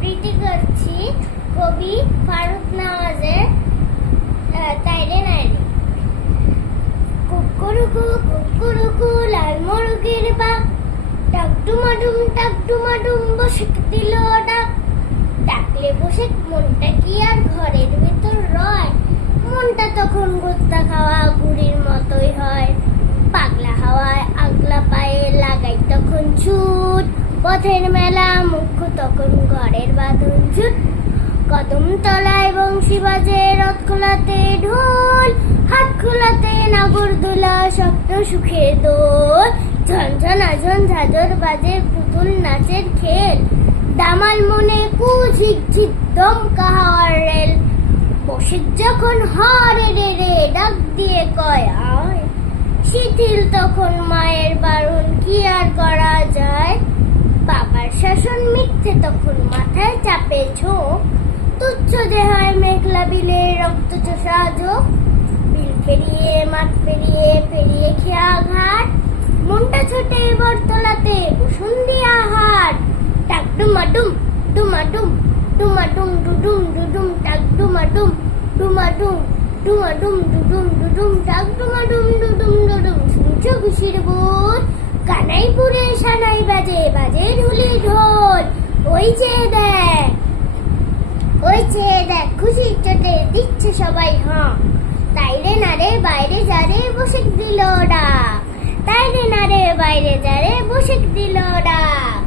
আবৃত্তি করছি কবি ফারুক নওয়াজের তাইরে নাইরে। কুকুরুকু কুকুরুকু লাল মুরগির বাপ, টাকটুমাটুম বসে দিল ডাক। ডাকলে বসে মনটা কি আর ঘরের ভেতর রয়, মনটা তখন গুত্তা খাওয়া গুড়ির মতোই হয়। পাগলা হাওয়ায় আগলা পায়ে লাগাই তখন ছুট, পথের মেলা মুখ্য তখন ঘরের বাঁধন ছুট। কদম তলায় বংশী বাজে, রথ খোলাতে ঢোল, হাত খোলাতে নাগরদোলা, স্বপ্ন সুখের দোল। ঝনঝনা ঝঞ্ঝাঝর বাজে পুতুল নাচের খেল, দামাল মনে কুঝিক ঝিক দমকা হাওয়ার রেল। বসে যখন হরে রে রে ডাক দিয়ে কয় আয়, শিথিল তখন মায়ের বারণ কি আর করা যায়। বাবার শাসন মিথ্যে তখন মাথায় চাপে ঝোঁক, তুচ্ছ যে হয় মেঘলা বিলে রক্ত চোষা ঝোঁক। বিল পেরিয়ে মাঠ পেরিয়ে পেরিয়ে খেয়া ঘাট, মনটা ছোটে বরতলাতে বসুন্ধিয়া হাট। টাক ডুমাডুম ডুমাডুম ডুমাডুম ডুডুম ডুডুম টাক ডুমাডুম ডুমাডুম ডুমাডুম ডুডুম ডুডুম টাক ডুমাডুম ডুডুম ডুডুম। শুনছো খুশির বোধ, কানাইপুরে সানাই বাজে বাজে ঢুলি ঢোল। ওই যে দেখ খুশির চোটে দিচ্ছে সবাই হাঁ। তাইরে নারে বাইরে যারে বসে দিল ডাক, তাইরে নারে বাইরে যারে বসে দিল ডাক।